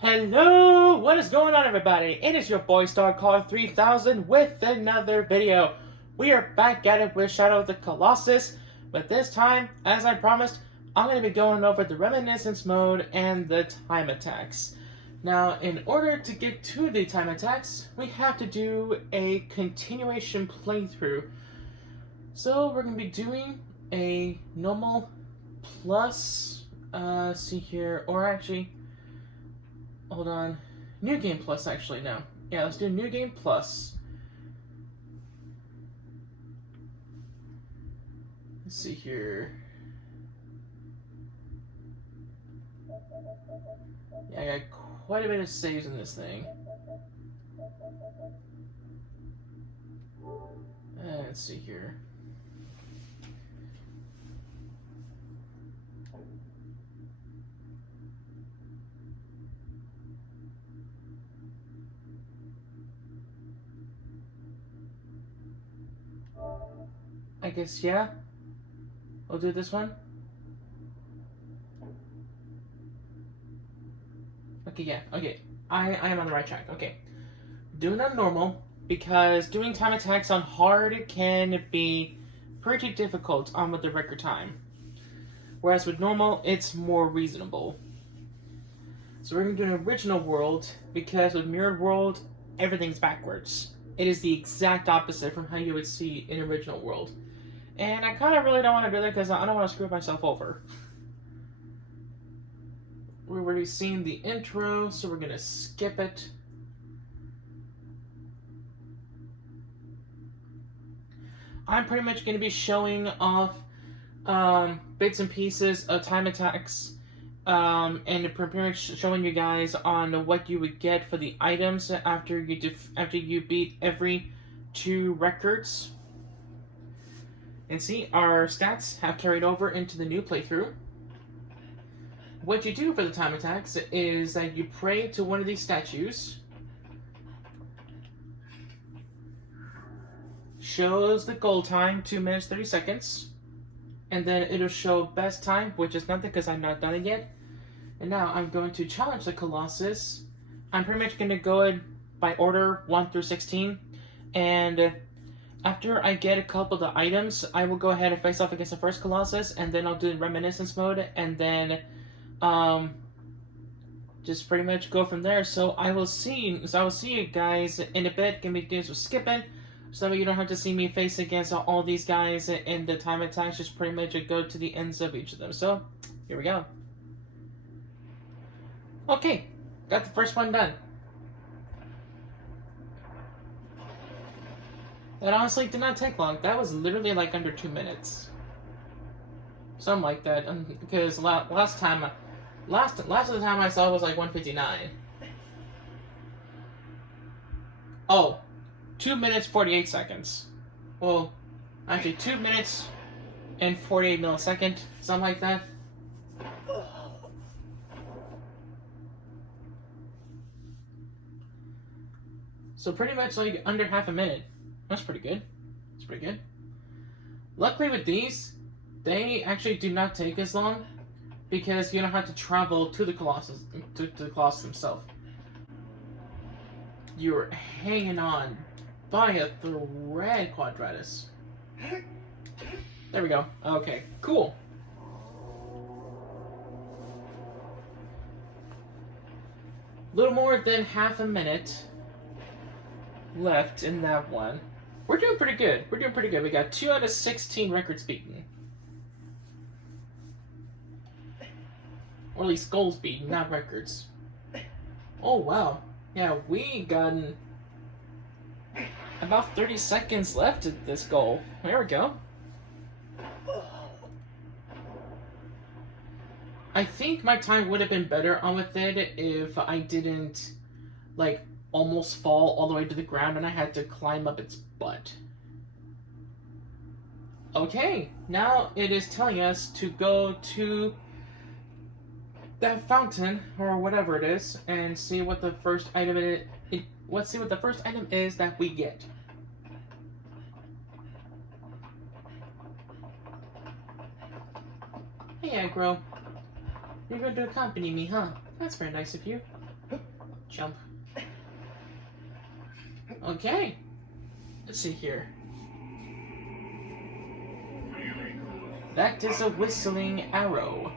Hello! What is going on, everybody? It is your boy StarCar 3000 with another video. We are back at it with Shadow of the Colossus, but this time, as I promised, I'm going to be going over the Reminiscence mode and the time attacks. Now, in order to get to the time attacks, we have to do a continuation playthrough. So, we're going to be doing a normal plus, see here, or actually, hold on. New Game Plus, actually, no. Yeah, let's do New Game Plus. Let's see here. Yeah, I got quite a bit of saves in this thing. Let's see here. I guess, yeah. We'll do this one. Okay, yeah, okay. I am on the right track. Okay. Doing on normal, because doing time attacks on hard can be pretty difficult on with the record time. Whereas with normal, it's more reasonable. So we're going to do an original world, because with mirrored world, everything's backwards. It is the exact opposite from how you would see in original world. And I kind of really don't want to do that because I don't want to screw myself over. We've already seen the intro, so we're going to skip it. I'm pretty much going to be showing off bits and pieces of time attacks and pretty much showing you guys on what you would get for the items after you beat every 2 records. And see, our stats have carried over into the new playthrough. What you do for the time attacks is that you pray to one of these statues. Shows the goal time, 2 minutes 30 seconds. And then it'll show best time, which is nothing because I'm not done it yet. And now I'm going to challenge the Colossus. I'm pretty much going to go in by order 1 through 16. And after I get a couple of the items, I will go ahead and face off against the first Colossus, and then I'll do the Reminiscence mode, and then just pretty much go from there. So I will see you guys in a bit. Can be doing some skipping, so that you don't have to see me face against all these guys in the time attacks. Just pretty much go to the ends of each of them. So here we go. Okay, got the first one done. That honestly did not take long. That was literally like under 2 minutes. Something like that. Because last of the time I saw was like 1:59. Oh, 2 minutes 48 seconds. Well, actually 2 minutes and 48 milliseconds, something like that. So pretty much like under half a minute. That's pretty good. That's pretty good. Luckily with these, they actually do not take as long because you don't have to travel to the Colossus, to the Colossus himself. You're hanging on by a thread, Quadratus. There we go. Okay, cool. A little more than half a minute left in that one. We're doing pretty good. We're doing pretty good. We got 2 out of 16 records beaten. Or at least goals beaten, not records. Oh, wow. Yeah, we gotten about 30 seconds left at this goal. There we go. I think my time would have been better on with it if I didn't, like, almost fall all the way to the ground and I had to climb up its butt. Okay, now it is telling us to go to that fountain or whatever it is and see what the first item let's see what the first item is that we get. Hey, Aggro. You're going to accompany me, huh? That's very nice of you. Jump. Okay. Let's see here. That is a whistling arrow.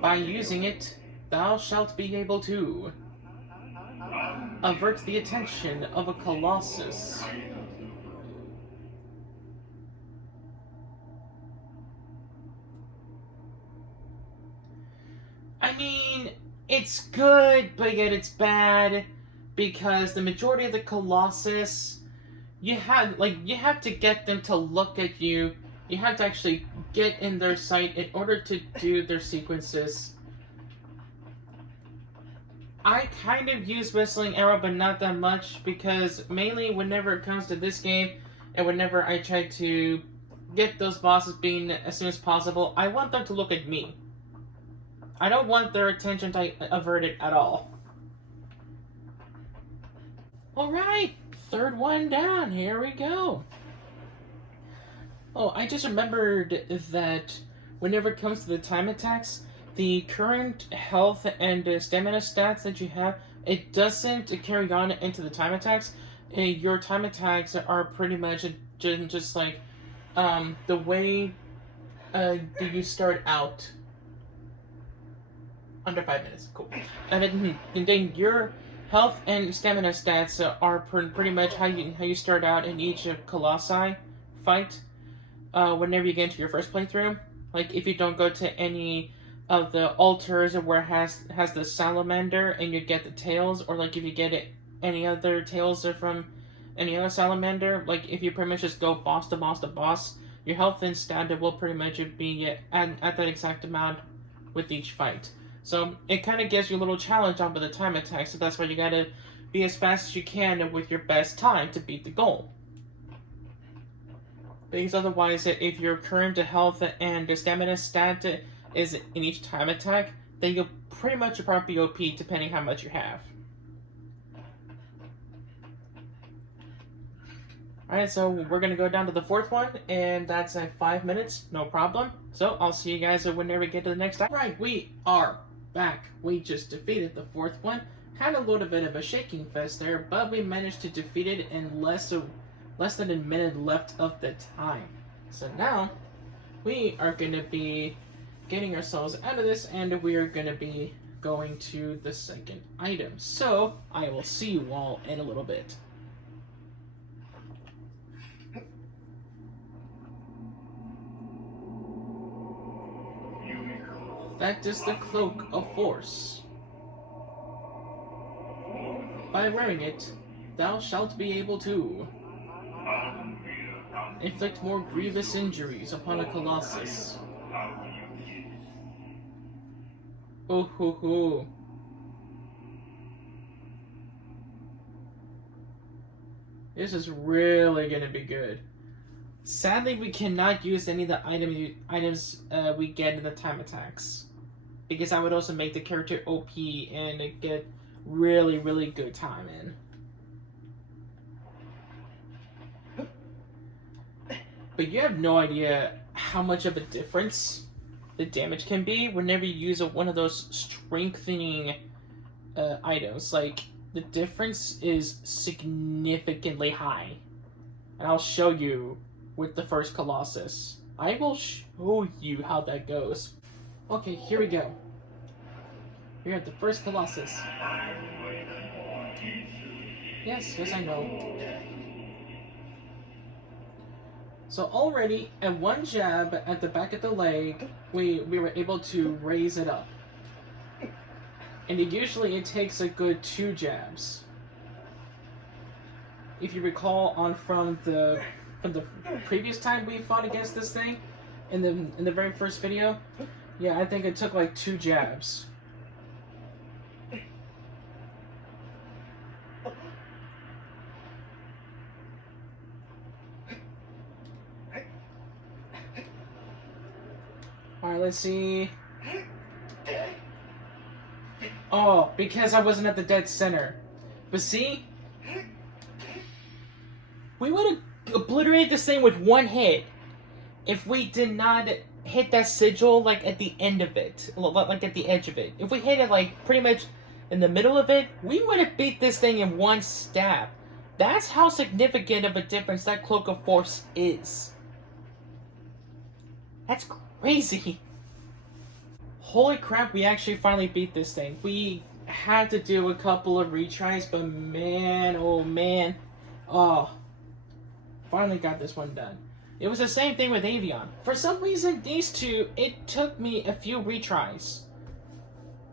By using it, thou shalt be able to avert the attention of a Colossus. I mean, it's good, but yet it's bad, because the majority of the Colossus, you have to get them to look at you. You have to actually get in their sight in order to do their sequences. I kind of use Whistling Arrow, but not that much, because mainly whenever it comes to this game, and whenever I try to get those bosses being as soon as possible, I want them to look at me. I don't want their attention to averted at all. Alright, third one down, here we go. Oh, I just remembered that whenever it comes to the time attacks, the current health and stamina stats that you have, it doesn't carry on into the time attacks. Your time attacks are pretty much just like the way you start out. Under 5 minutes, cool. And then your health and stamina stats are pretty much how you start out in each Colossi fight. Whenever you get into your first playthrough, like if you don't go to any of the altars where it has the salamander and you get the tails, or like if you get any other tails from any other salamander, like if you pretty much just go boss to boss to boss, your health and stamina will pretty much be at that exact amount with each fight. So it kind of gives you a little challenge on the time attack, so that's why you gotta be as fast as you can with your best time to beat the goal. Because otherwise, if your current health and stamina stat is in each time attack, then you'll pretty much probably be OP depending how much you have. Alright, so we're going to go down to the fourth one, and that's at 5 minutes, no problem. So I'll see you guys whenever we get to the next time. Alright, we are back. We just defeated the fourth one. Had a little bit of a shaking fest there, but we managed to defeat it in less than a minute left of the time. So now, we are going to be getting ourselves out of this, and we are going to be going to the second item. So, I will see you all in a little bit. That is the Cloak of Force. By wearing it, thou shalt be able to inflict more grievous injuries upon a Colossus. Oh ho ho. This is really gonna be good. Sadly, we cannot use any of the items we get in the time attacks, because I would also make the character OP and get really, really good time in. But you have no idea how much of a difference the damage can be whenever you use one of those strengthening items. Like, the difference is significantly high. And I'll show you with the first Colossus. I will show you how that goes. Okay, here we go. We're at the first Colossus. Yes, I know. So already, at one jab at the back of the leg, we were able to raise it up. And usually it takes a good 2 jabs. If you recall from the previous time we fought against this thing, in the very first video, yeah, I think it took like 2 jabs. Alright, let's see. Oh, because I wasn't at the dead center. But see? We would have obliterated this thing with one hit if we did not hit that sigil like at the end of it, like at the edge of it. If we hit it like pretty much in the middle of it, we would have beat this thing in one stab. That's how significant of a difference that Cloak of Force is. That's crazy. Holy crap, we actually finally beat this thing. We had to do a couple of retries, but man, oh man. Oh, finally got this one done. It was the same thing with Avion. For some reason, these two, it took me a few retries.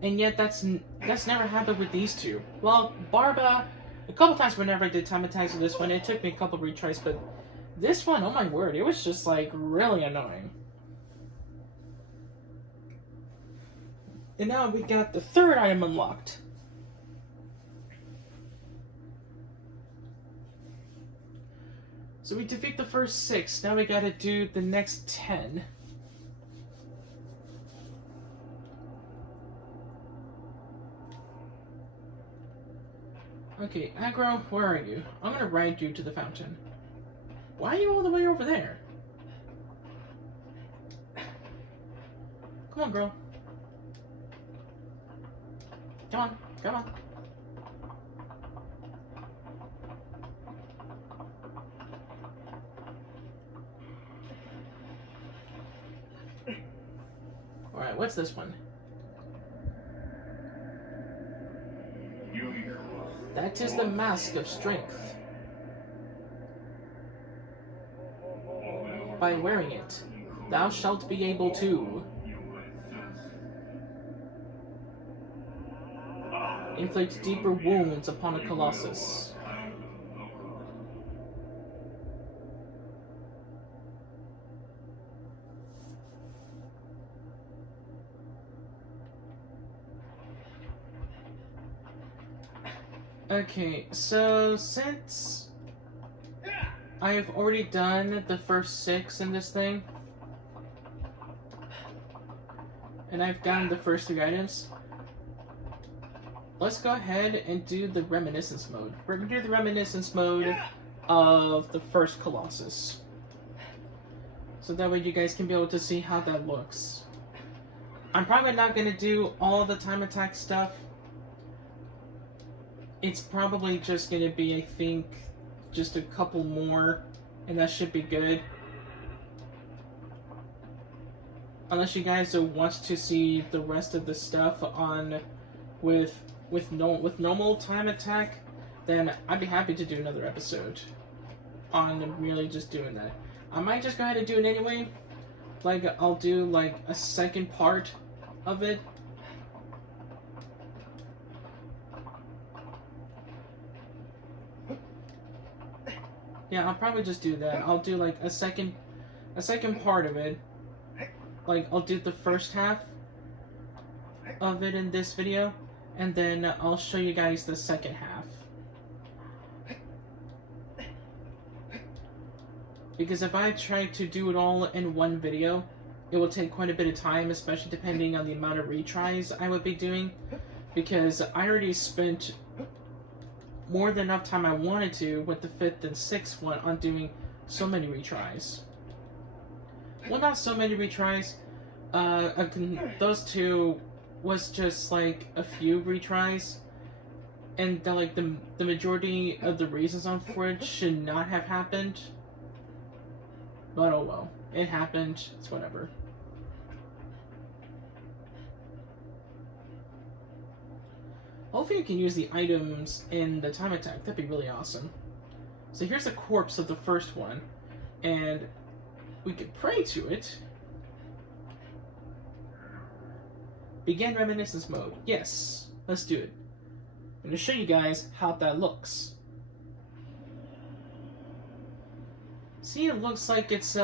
And yet that's never happened with these two. Well, Barba, a couple times whenever I did time attacks with this one, it took me a couple retries, but this one, oh my word, it was just like really annoying. And now we got the third item unlocked. So we defeat the first 6, now we gotta do the next 10. Okay, Aggro, where are you? I'm gonna ride you to the fountain. Why are you all the way over there? Come on, girl. Come on, come on. Alright, what's this one? That is the mask of strength. By wearing it, thou shalt be able to inflict deeper wounds upon a Colossus. Okay, so since I've already done the first 6 in this thing, and I've gotten the first 3 items, let's go ahead and do the reminiscence mode. We're going to do the reminiscence mode of the first Colossus. So that way you guys can be able to see how that looks. I'm probably not going to do all the time attack stuff. It's probably just going to be, I think, just a couple more, and that should be good. Unless you guys want to see the rest of the stuff on with normal time attack, then I'd be happy to do another episode on really just doing that. I might just go ahead and do it anyway. Like, I'll do like a second part of it. Yeah, I'll probably just do that. I'll do like a second part of it. Like, I'll do the first half of it in this video, and then I'll show you guys the second half. Because if I try to do it all in one video, it will take quite a bit of time, especially depending on the amount of retries I would be doing. Because I already spent more than enough time I wanted to with the 5th and 6th one on doing so many retries. Well, not so many retries. Those 2 was just like a few retries, and the majority of the reasons on for it should not have happened. But oh well, it happened. It's whatever. Hopefully you can use the items in the time attack. That'd be really awesome. So here's the corpse of the first one, and we could pray to it. Begin reminiscence mode. Yes, let's do it. I'm going to show you guys how that looks. See, it looks like it's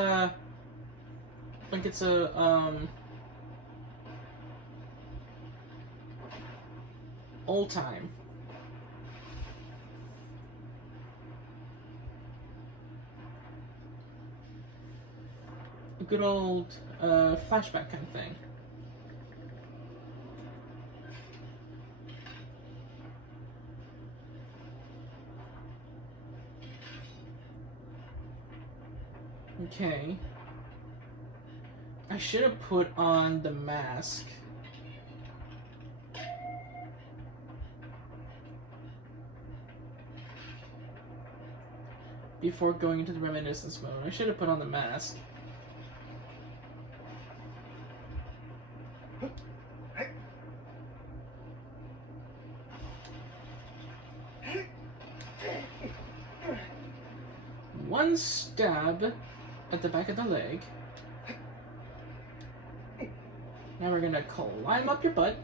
old time. A good old flashback kind of thing. Okay. I should have put on the mask. Before going into the reminiscence mode. I should have put on the mask. One stab at the back of the leg. Now we're gonna climb up your butt.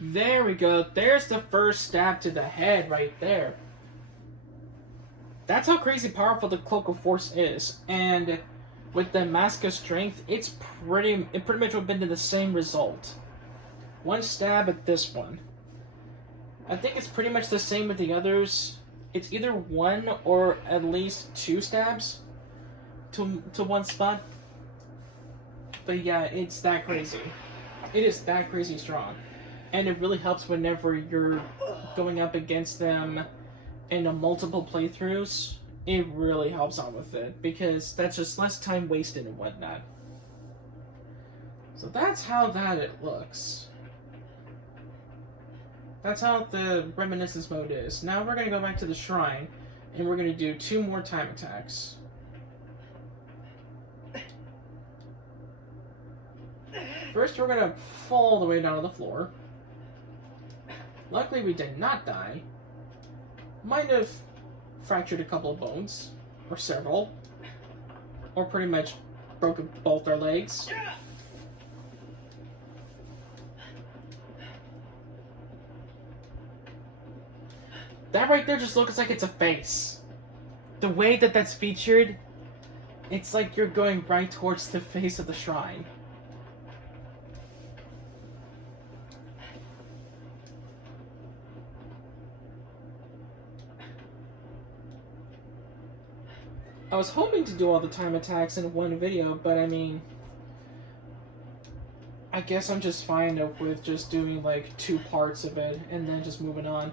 There we go. There's the first stab to the head right there. That's how crazy powerful the Cloak of Force is. And with the Mask of Strength, it pretty much would have been the same result. One stab at this one. I think it's pretty much the same with the others. It's either one or at least two stabs to one spot. But yeah, it's that crazy. It is that crazy strong. And it really helps whenever you're going up against them in a multiple playthroughs. It really helps out with it, because that's just less time wasted and whatnot. So that's how it looks. That's how the reminiscence mode is. Now we're going to go back to the shrine, and we're going to do 2 more time attacks. First, we're going to fall all the way down to the floor. Luckily, we did not die. Might have fractured a couple of bones, or several, or pretty much broken both our legs. That right there just looks like it's a face. The way that that's featured, it's like you're going right towards the face of the shrine. I was hoping to do all the time attacks in one video, but I mean, I guess I'm just fine with just doing like 2 parts of it and then just moving on.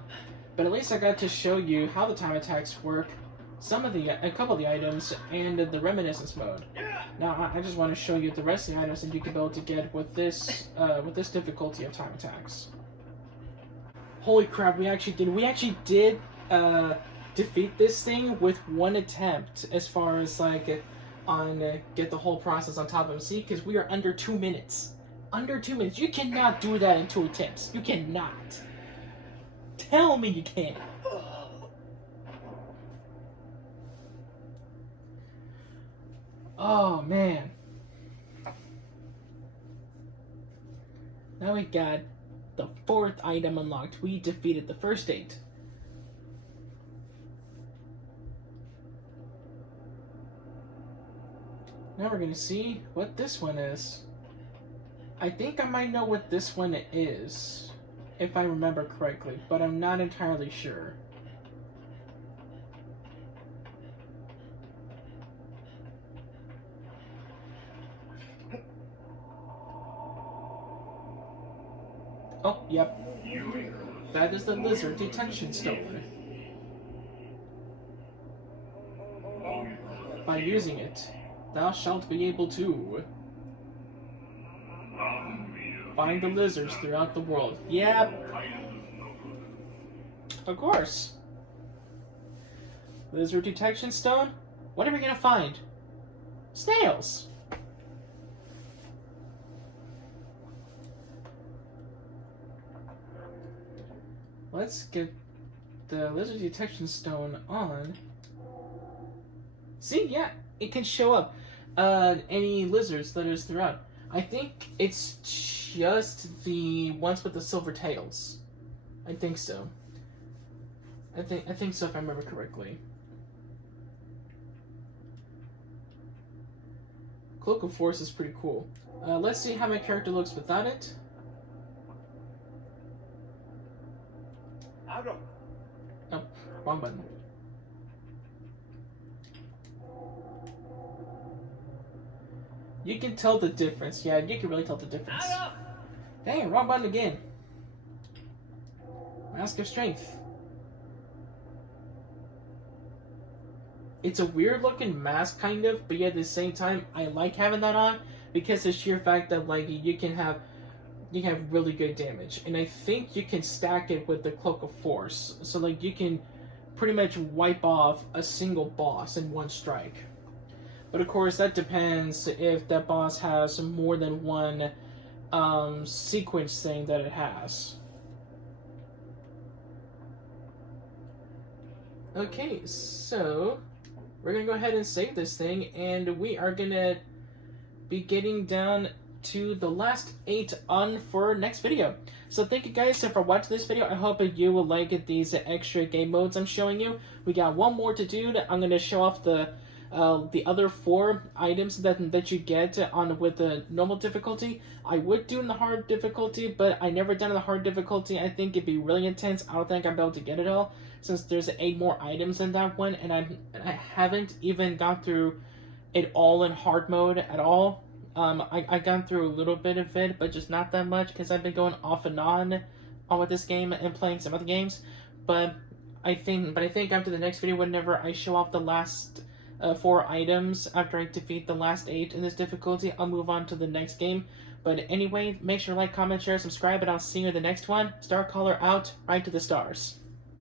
But at least I got to show you how the time attacks work, a couple of the items, and the reminiscence mode. Now I just want to show you the rest of the items that you can be able to get with this difficulty of time attacks. Holy crap! We actually did defeat this thing with 1 attempt, as far as like get the whole process on top of it. See, because we are under 2 minutes. Under 2 minutes. You cannot do that in 2 attempts. You cannot. Tell me you can't. Oh man. Now we got the 4th item unlocked. We defeated the first 8. Now we're gonna see what this one is. I think I might know what this one is, if I remember correctly, but I'm not entirely sure. Oh, yep. That is the lizard detection stone. By using it, thou shalt be able to find the lizards throughout the world. Yep. Of course. Lizard detection stone? What are we gonna find? Snails. Let's get the lizard detection stone on. See, yeah, it can show up any lizards that is throughout. I think it's just the ones with the silver tails. I think so. I think so, if I remember correctly. Cloak of Force is pretty cool. Let's see how my character looks without it. Nope, wrong button. You can tell the difference. Yeah, you can really tell the difference. Dang, wrong button again. Mask of Strength. It's a weird looking mask, kind of, but yet at the same time, I like having that on because the sheer fact that like you have really good damage, and I think you can stack it with the Cloak of Force, so like you can pretty much wipe off a single boss in one strike. But of course, that depends if that boss has more than one sequence thing that it has. Okay, so we're gonna go ahead and save this thing, and we are gonna be getting down to the last 8 on for next video. So thank you guys for watching this video. I hope you will like these extra game modes I'm showing you. We got one more to do. I'm gonna show off the other 4 items that you get on with the normal difficulty. I would do in the hard difficulty, but I never done in the hard difficulty. I think it'd be really intense. I don't think I'll be able to get it all, since there's 8 more items in that one, and I haven't even gone through it all in hard mode at all. I gone through a little bit of it, but just not that much, because I've been going off and on with this game and playing some other games. But I think after the next video, whenever I show off the last 4 items, after I defeat the last 8 in this difficulty, I'll move on to the next game. But anyway, make sure to like, comment, share, subscribe, and I'll see you in the next one. Star Caller out, right to the stars.